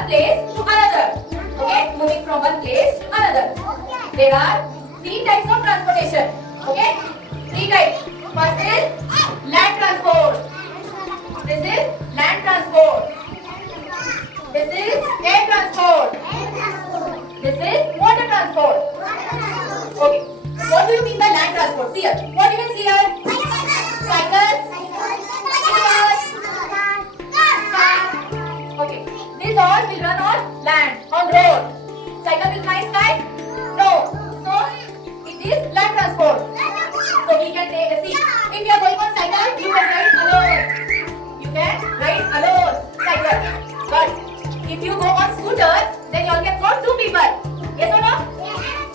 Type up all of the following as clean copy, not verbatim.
one place to another. Okay, moving from one place to another. There are three types of transportation. Okay, three types. First is land transport. This is land transport. This is air transport. This is water transport. Okay, what do you mean by land transport? See here. What do you see here? Cycle. Okay, these all will run on land, on road. Cycle will fly in sky? No. So it is land transport. So we can take a seat. If you are going on cycle, you can ride alone. You can ride alone cycle. But if you go on scooter, then you all can go two people. Yes or no?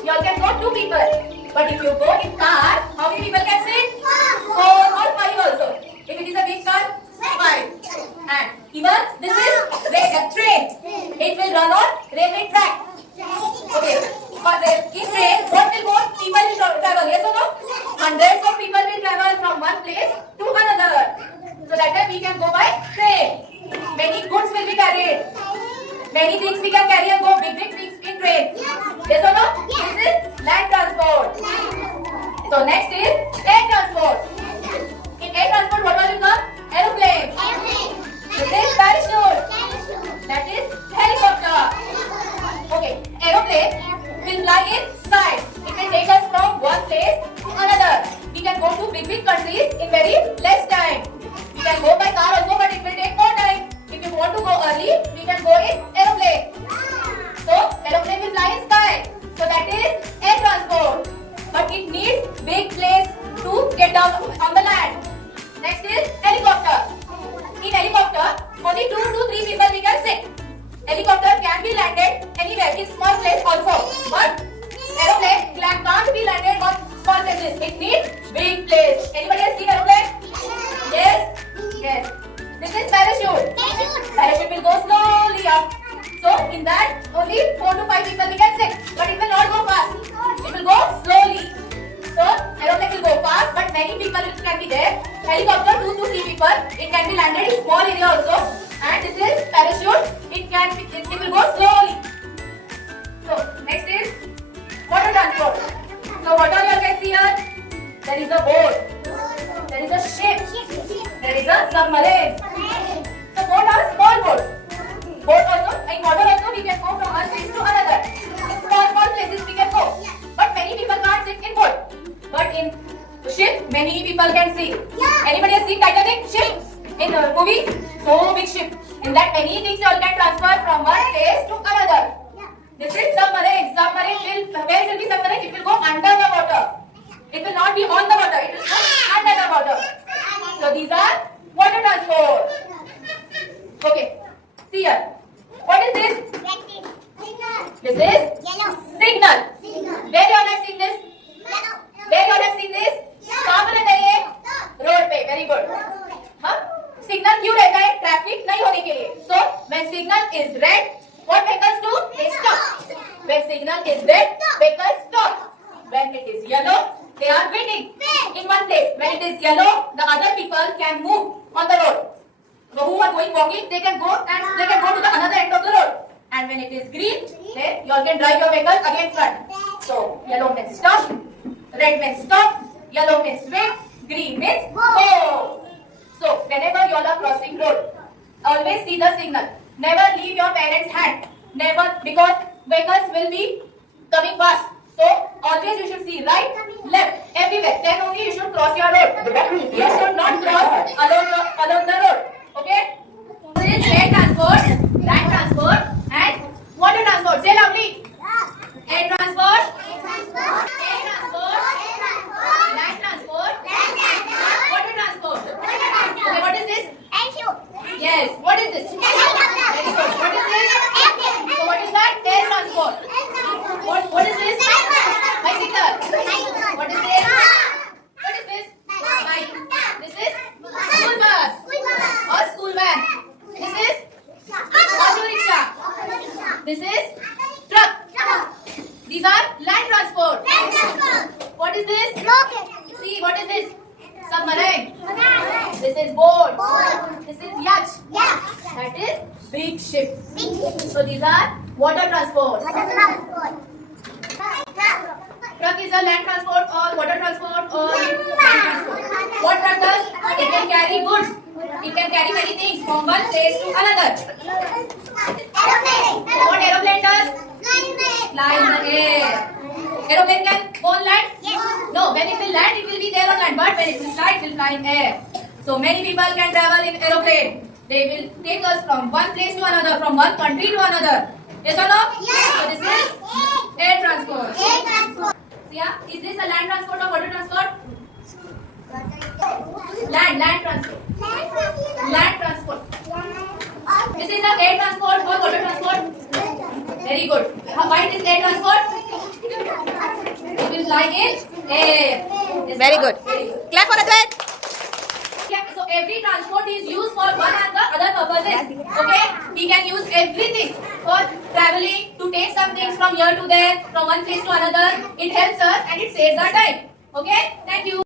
You all can go two people. But if you go in car, how many people can sit? 4 or 5 also. If it is a big car, 5. And even this is a train. It will run on railway track. Okay. But in train, what will go? People will travel. Yes or no? Hundreds of people will travel from one place to another. So that time we can go by train. Many goods will be carried. Many things we can carry and go. Big things in train. Yes or no? This is land transport. So next is air transport. In air transport, what will come? Aeroplane. This is parachute. That is helicopter. Okay, aeroplane will fly in sky. It will take us from one place to another. We can go to big countries in very less time. We can go by car also, but it will take more time. If you want to go early, we can go in aeroplane. So aeroplane will fly in sky. So that is air transport. But it needs big place to get down on the land. Next is helicopter. In helicopter, only 2 to 3 people we can sit. Helicopter can be landed anywhere in small place also. But aeroplane can't be landed on small places. It needs big place. Anybody has seen aeroplane? Yes? Yes. This is parachute. Parachute will go slowly up. So in that only 4 to 5 people we can sit. But it will not go fast. It will go slowly. So aeroplane will go fast, but many people can be there. Helicopter 2 to 3 people. It can be landed in small area also. And this is parachute. It will go slowly. So next is water transport. So what all you can see here? There is a boat. There is a ship. There is a submarine. So boat are small boats. Boat also, in water also we can go from one place to another. In small places we can go. But many people can't sit in boat. But in ship, many people can see. Anybody has seen Titanic ship in the movie? So big ship. In that many things you all can transfer from one place to another. This is submarine. Submarine will, where it will be submarine? It will go under the water. It will not be on the water. It will go under the water. So these are water transport. Okay. See here. What is this? This is signal. Where you all have seen this? Where you all have seen this? कहाँ पर रहता है ये? Road पे. Very good. हाँ? Signal क्यों रहता है? ट्रैफिक नहीं होने के लिए. So when signal is red, what vehicles do? They stop. When signal is red, vehicles stop. When it is yellow, they are waiting in one place. When it is yellow, the other people can move on the road. So who are going walking, they can go to the another end of the road. And when it is green, then you all can drive your vehicle again front. So yellow means stop, red means stop, yellow means wait, green means go. So whenever you all are crossing road, always see the signal. Never leave your parents' hand. Never, because vehicles will be coming fast. So always you should see right, left, everywhere. Then only you should cross your road. You should not cross along the road. Okay? This is air transport, land transport, and water transport. Say loudly. Air transport, air transport, land transport, water transport. Okay, what is this? Yes. What is this? Very good. What is this? So what is that? Air transport. What is this? Bicycle. What is this? What is this? Bike. This is school bus or school van. This is auto rickshaw. This is truck. These are land transport. What is this? See, what is this? Submarine. This is boat. This is yacht. That is Big ship. So these are water transport. Truck is a land transport or water transport or land transport. What truck does? It can carry goods. It can carry many things from one place to another. So what aeroplane does? Fly in the air. Aeroplane can go on land? No, when it will land, it will be there on land. But when it will fly in air. So many people can travel in aeroplane. They will take us from one place to another, from one country to another. Yes or no? Yes. So this is air transport. So yeah, is this a land transport or water transport? Land transport. Land transport. This is a air transport or water transport? Very good. Why it is air transport? It will fly in air. Yes, Very sir. good. Very good. Clap for Advait. Yeah, so every transport is used for one and the other purposes. Okay, we can use everything for traveling, to take some things from here to there, from one place to another. It helps us and it saves our time. Okay, thank you.